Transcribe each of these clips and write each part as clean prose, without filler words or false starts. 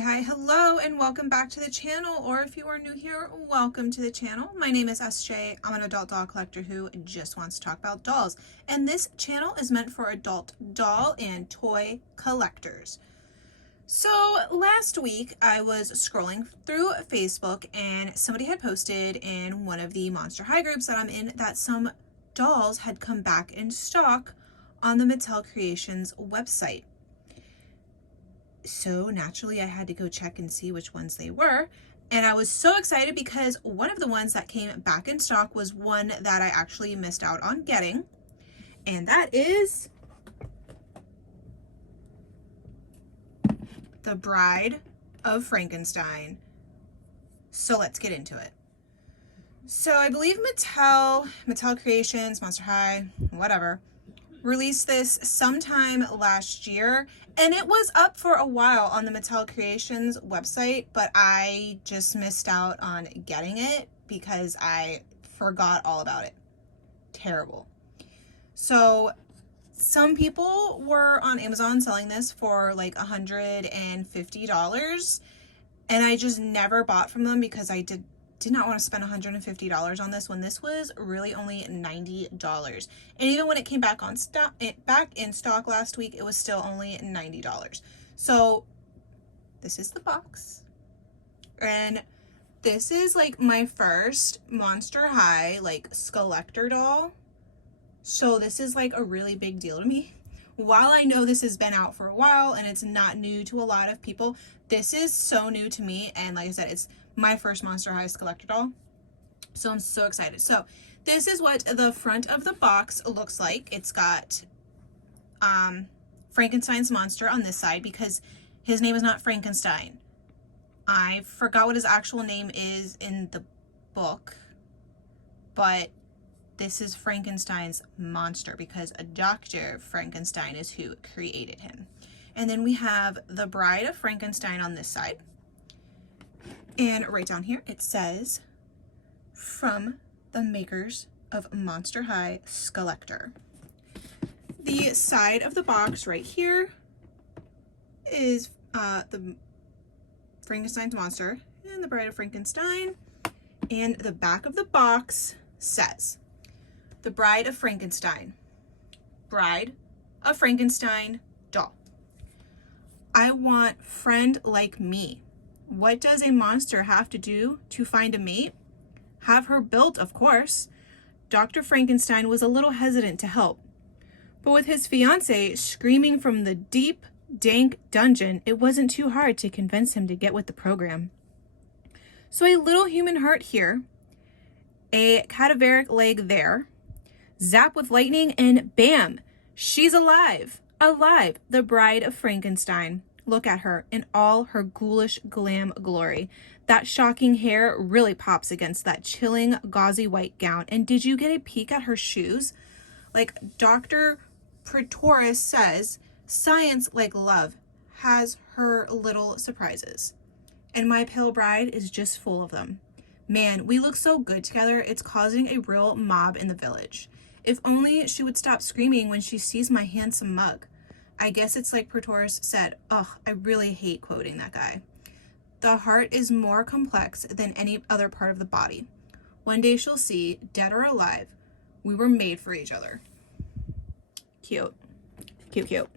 Hi, hello, and welcome back to the channel, or if you are new here, welcome to the channel. My name is SJ. I'm an adult doll collector who just wants to talk about dolls, and this channel is meant for adult doll and toy collectors. So last week I was scrolling through Facebook and somebody had posted in one of the Monster High groups that I'm in that some dolls had come back in stock on the Mattel Creations website. So naturally I had to go check and see which ones they were. And I was so excited because one of the ones that came back in stock was one that I actually missed out on getting. And that is the Bride of Frankenstein. So let's get into it. So I believe Mattel Creations, Monster High, whatever, released this sometime last year, and it was up for a while on the Mattel Creations website, but I just missed out on getting it because I forgot all about it. Terrible. So some people were on Amazon selling this for like $150, and I just never bought from them because I did not want to spend $150 on this when this was really only $90. And even when it came back in stock last week, it was still only $90. So this is the box, and this is like my first Monster High like Skullector doll. So this is like a really big deal to me. While I know this has been out for a while and it's not new to a lot of people, this is so new to me, and like I said, it's my first Monster High Skullector doll. So I'm so excited. So this is what the front of the box looks like. It's got Frankenstein's monster on this side because his name is not Frankenstein. I forgot what his actual name is in the book, but this is Frankenstein's monster because a Dr. Frankenstein is who created him. And then we have the Bride of Frankenstein on this side. And right down here it says, from the makers of Monster High Skullector. The side of the box right here is the Frankenstein's monster and the Bride of Frankenstein. And the back of the box says, the Bride of Frankenstein. Bride of Frankenstein doll. I want friend like me. What does a monster have to do to find a mate? Have her built, of course. Dr. Frankenstein was a little hesitant to help. But with his fiancée screaming from the deep, dank dungeon, it wasn't too hard to convince him to get with the program. So a little human heart here, a cadaveric leg there, zap with lightning, and bam, she's alive. Alive, the Bride of Frankenstein. Look at her in all her ghoulish glam glory. That shocking hair really pops against that chilling gauzy white gown. And did you get a peek at her shoes? Like Dr. Pretorius says, science, like love, has her little surprises. And my pale bride is just full of them. Man, we look so good together, it's causing a real mob in the village. If only she would stop screaming when she sees my handsome mug. I guess it's like Pretorius said. Ugh, I really hate quoting that guy. The heart is more complex than any other part of the body. One day she'll see, dead or alive, we were made for each other. Cute. Cute, cute.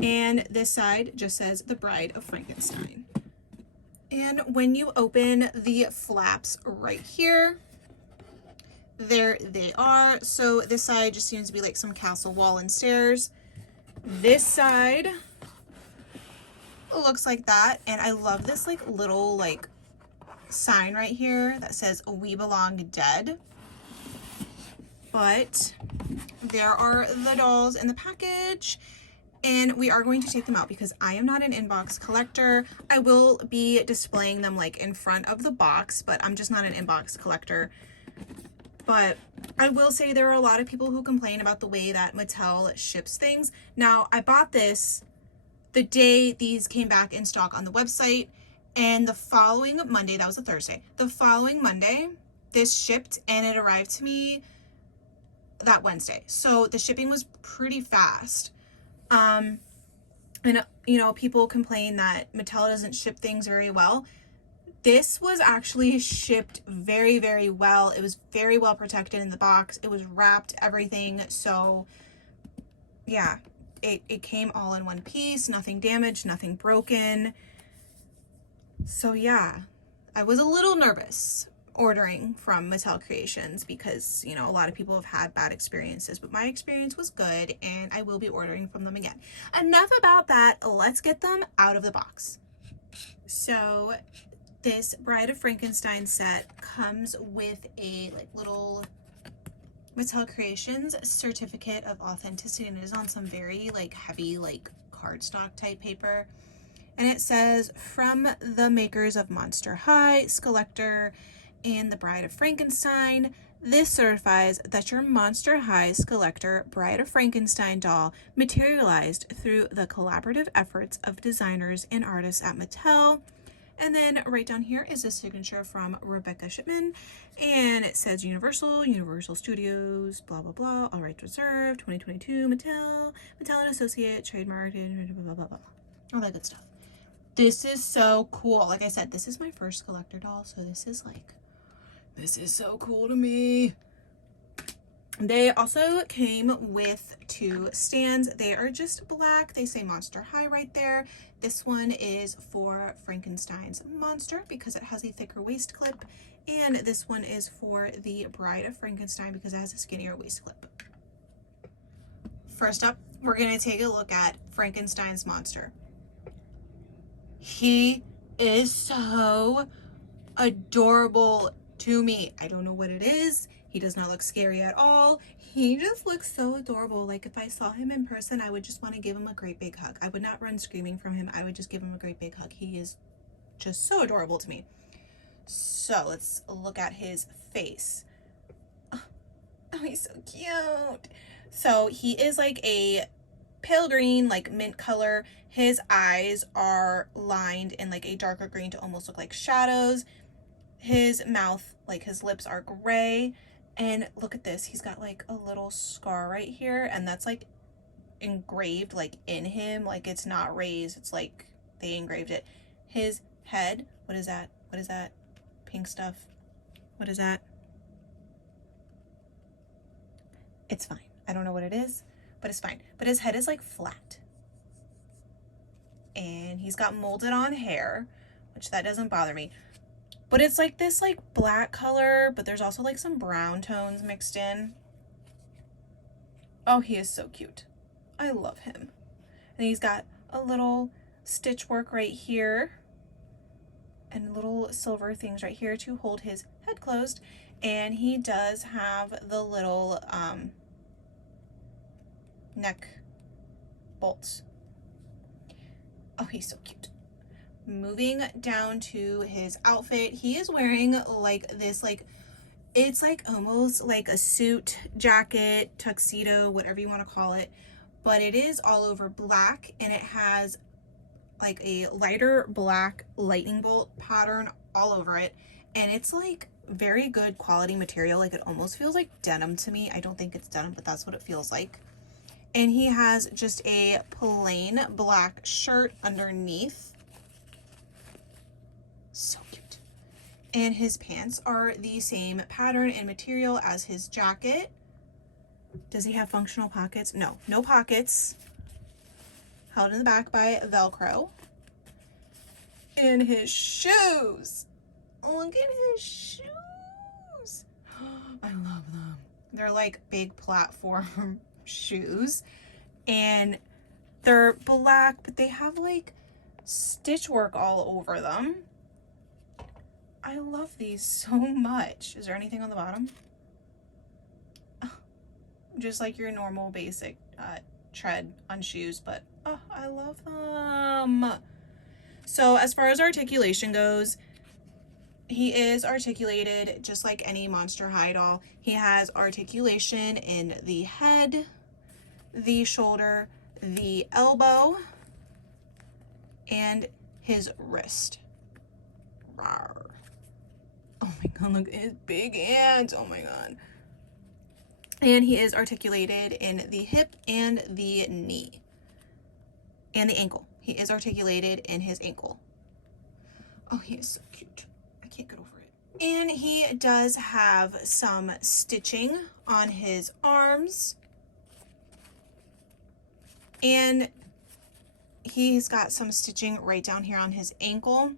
And this side just says the Bride of Frankenstein. And when you open the flaps right here, there they are. So this side just seems to be like some castle wall and stairs. This side looks like that, and I love this like little like sign right here that says we belong dead. But there are the dolls in the package, and we are going to take them out because I am not an inbox collector. I will be displaying them like in front of the box, but I'm just not an inbox collector. But I will say there are a lot of people who complain about the way that Mattel ships things. Now, I bought this the day these came back in stock on the website, and the following Monday, that was a Thursday, the following Monday, this shipped and it arrived to me that Wednesday. So the shipping was pretty fast. And, you know, people complain that Mattel doesn't ship things very well. This was actually shipped very, very well. It was very well protected in the box. It was wrapped, everything. So, yeah, it came all in one piece. Nothing damaged, nothing broken. So, yeah, I was a little nervous ordering from Mattel Creations because, you know, a lot of people have had bad experiences, but my experience was good and I will be ordering from them again. Enough about that. Let's get them out of the box. So this Bride of Frankenstein set comes with a like little Mattel Creations certificate of authenticity, and it is on some very like heavy like cardstock type paper. And it says, from the makers of Monster High, Skullector, and the Bride of Frankenstein, this certifies that your Monster High Skullector Bride of Frankenstein doll materialized through the collaborative efforts of designers and artists at Mattel. And then right down here is a signature from Rebecca Shipman, and it says Universal Studios, blah, blah, blah, all rights reserved, 2022, Mattel and Associate, trademark, blah, blah, blah, all that good stuff. This is so cool. Like I said, this is my first collector doll, so this is so cool to me. They also came with 2 stands. They are just black. They say Monster High right there. This one is for Frankenstein's monster because it has a thicker waist clip. And this one is for the Bride of Frankenstein because it has a skinnier waist clip. First up, we're going to take a look at Frankenstein's monster. He is so adorable to me. I don't know what it is. He does not look scary at all. He just looks so adorable. Like if I saw him in person, I would just want to give him a great big hug. I would not run screaming from him. I would just give him a great big hug. He is just so adorable to me. So let's look at his face. Oh, he's so cute. So he is like a pale green, like mint color. His eyes are lined in like a darker green to almost look like shadows. His mouth, like his lips are gray. And look at this, he's got like a little scar right here, and that's like engraved like in him, like it's not raised, it's like they engraved it. His head, what is that? What is that? Pink stuff. What is that? It's fine. I don't know what it is, but it's fine. But his head is like flat. And he's got molded on hair, which that doesn't bother me. But it's like this like black color, but there's also like some brown tones mixed in. Oh, he is so cute. I love him. And he's got a little stitch work right here and little silver things right here to hold his head closed. And he does have the little neck bolts. Oh, he's so cute. Moving down to his outfit, he is wearing like this, like it's like almost like a suit, jacket, tuxedo, whatever you want to call it, but it is all over black, and it has like a lighter black lightning bolt pattern all over it, and it's like very good quality material. Like it almost feels like denim to me. I don't think it's denim, but that's what it feels like. And he has just a plain black shirt underneath. So cute. And his pants are the same pattern and material as his jacket. Does he have functional pockets? No, no pockets. Held in the back by Velcro. And his shoes. Look at his shoes. I love them. They're like big platform shoes. And they're black, but they have like stitch work all over them. I love these so much. Is there anything on the bottom? Oh, just like your normal basic tread on shoes, but oh, I love them. So as far as articulation goes, he is articulated just like any Monster High doll. He has articulation in the head, the shoulder, the elbow, and his wrist. Rawr. Oh my god, look at his big hands. Oh my god. And he is articulated in the hip and the knee. and the ankle. He is articulated in his ankle. Oh, he is so cute. I can't get over it. And he does have some stitching on his arms. And he's got some stitching right down here on his ankle.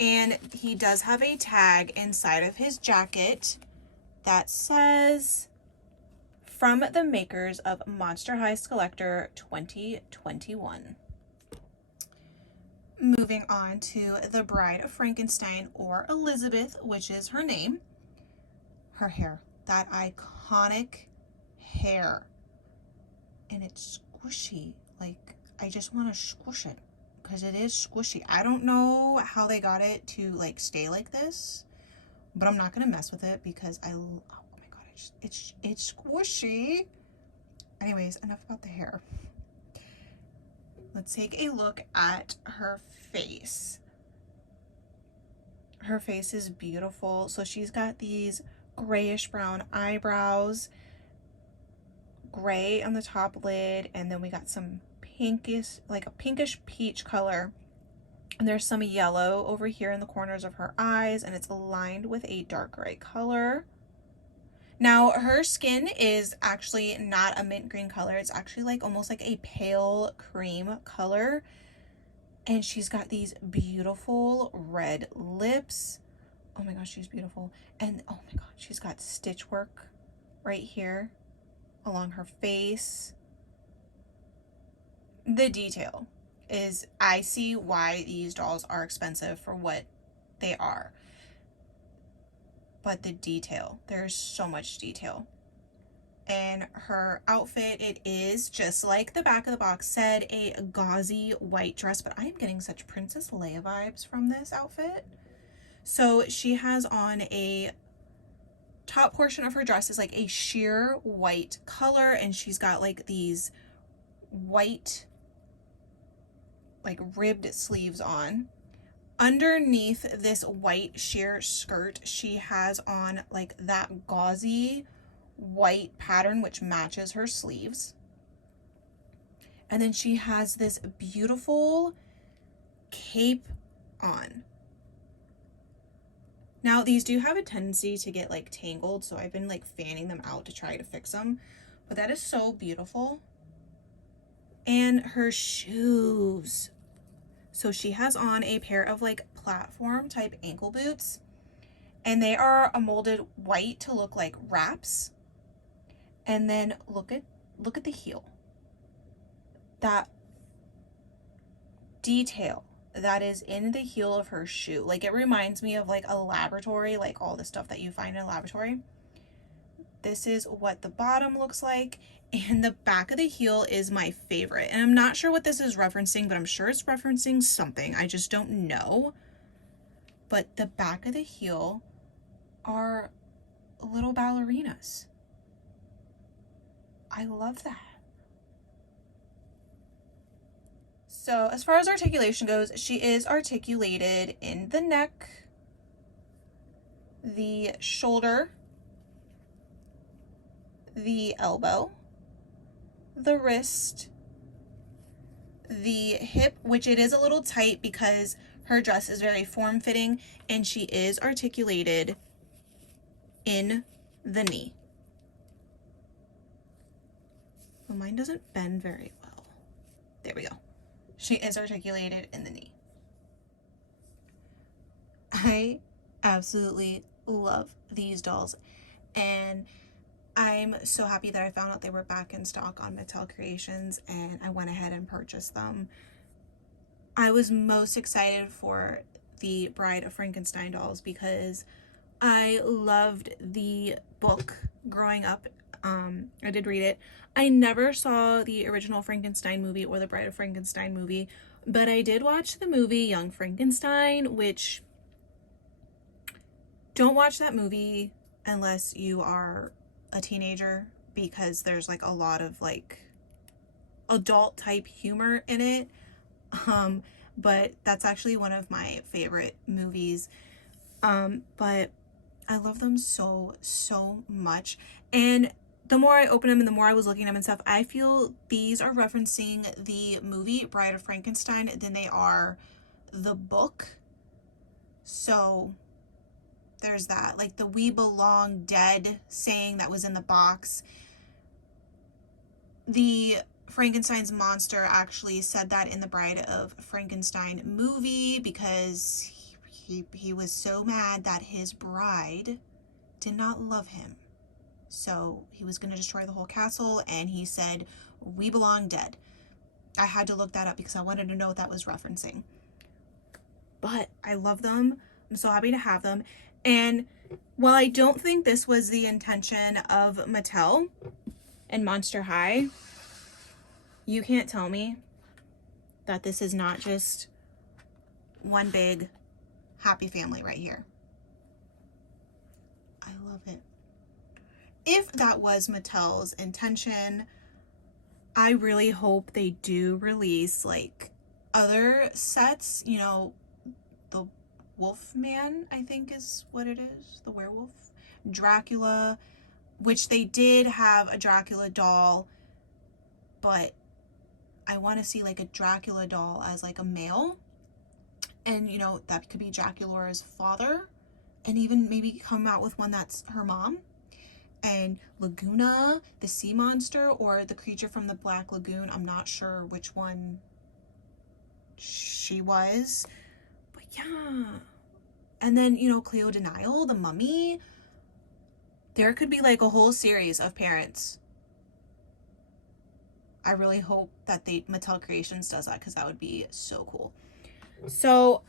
And he does have a tag inside of his jacket that says, "From the makers of Monster High Skullector 2021. Moving on to the Bride of Frankenstein, or Elizabeth, which is her name. Her hair, that iconic hair. And it's squishy. Like, I just want to squish it because it is squishy. I don't know how they got it to like stay like this, but I'm not going to mess with it because oh my god, it's squishy. Anyways, enough about the hair. Let's take a look at her face. Her face is beautiful. So she's got these grayish brown eyebrows, gray on the top lid, and then we got some pinkish, like a pinkish peach color. And there's some yellow over here in the corners of her eyes, and it's aligned with a dark gray color. Now, her skin is actually not a mint green color. It's actually like almost like a pale cream color. And she's got these beautiful red lips. Oh my gosh, she's beautiful. And oh my god, she's got stitch work right here along her face. The detail is, I see why these dolls are expensive for what they are. But the detail, there's so much detail. And her outfit, it is just like the back of the box said, a gauzy white dress, but I am getting such Princess Leia vibes from this outfit. So she has on a top portion of her dress is like a sheer white color, and she's got like these white like ribbed sleeves on. Underneath this white sheer skirt, she has on like that gauzy white pattern which matches her sleeves. And then she has this beautiful cape on. Now, these do have a tendency to get like tangled, so I've been like fanning them out to try to fix them. But that is so beautiful. And her shoes. So she has on a pair of like platform type ankle boots, and they are a molded white to look like wraps. And then look at the heel. That detail that is in the heel of her shoe. Like, it reminds me of like a laboratory, like all the stuff that you find in a laboratory. This is what the bottom looks like. And the back of the heel is my favorite. And I'm not sure what this is referencing, but I'm sure it's referencing something. I just don't know. But the back of the heel are little ballerinas. I love that. So as far as articulation goes, she is articulated in the neck, the shoulder, the elbow, the wrist, the hip, which it is a little tight because her dress is very form-fitting, and she is articulated in the knee. Well, mine doesn't bend very well. There we go. She is articulated in the knee. I absolutely love these dolls, and I'm so happy that I found out they were back in stock on Mattel Creations, and I went ahead and purchased them. I was most excited for the Bride of Frankenstein dolls because I loved the book growing up. I did read it. I never saw the original Frankenstein movie or the Bride of Frankenstein movie, but I did watch the movie Young Frankenstein, which, don't watch that movie unless you are a teenager, because there's like a lot of like adult type humor in it. But that's actually one of my favorite movies. But I love them so much. And the more I opened them and the more I was looking at them and stuff, I feel these are referencing the movie Bride of Frankenstein than they are the book. So there's that. Like the "We Belong Dead" saying that was in the box. The Frankenstein's monster actually said that in the Bride of Frankenstein movie because he was so mad that his bride did not love him. So he was going to destroy the whole castle, and he said, "We belong dead." I had to look that up because I wanted to know what that was referencing. But I love them. I'm so happy to have them. And while I don't think this was the intention of Mattel and Monster High, you can't tell me that this is not just one big happy family right here. I love it. If that was Mattel's intention, I really hope they do release like other sets, you know, the Wolfman, I think is what it is, the werewolf, Dracula, which they did have a Dracula doll, but I want to see like a Dracula doll as like a male, and you know, that could be Dracula's father, and even maybe come out with one that's her mom. And Laguna, the sea monster, or the creature from the Black Lagoon. I'm not sure which one she was, but yeah. And then, you know, Cleo Denial, the mummy. There could be like a whole series of parents. I really hope that Mattel Creations does that, because that would be so cool. So,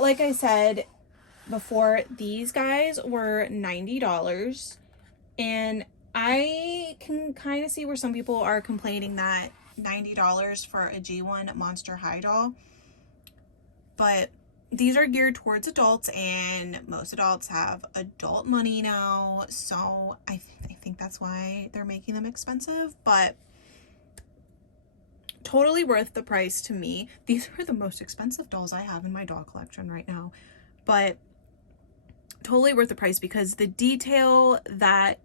like I said before, these guys were $90. And I can kind of see where some people are complaining that $90 for a G1 Monster High doll. But these are geared towards adults, and most adults have adult money now. So I think that's why they're making them expensive. But totally worth the price to me. These are the most expensive dolls I have in my doll collection right now. But totally worth the price because the detail that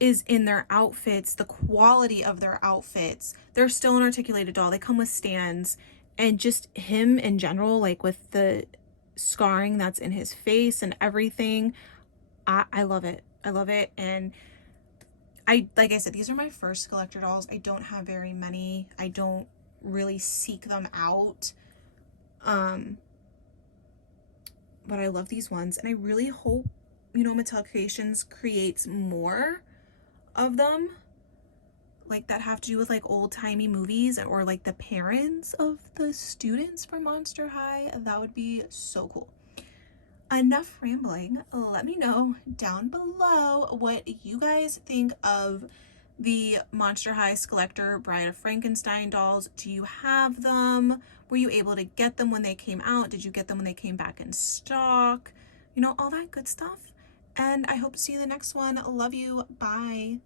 is in their outfits, the quality of their outfits. They're still an articulated doll. They come with stands, and just him in general, like with the scarring that's in his face and everything. I love it. I love it. And like I said, these are my first Skullector dolls. I don't have very many. I don't really seek them out. But I love these ones, and I really hope, you know, Mattel Creations creates more of them, like that have to do with like old-timey movies, or like the parents of the students from Monster High. That would be so cool. Enough rambling. Let me know down below what you guys think of the Monster High Skullector Bride of Frankenstein dolls. Do you have them? Were you able to get them when they came out? Did you get them when they came back in stock? You know, all that good stuff. And I hope to see you in the next one. Love you. Bye.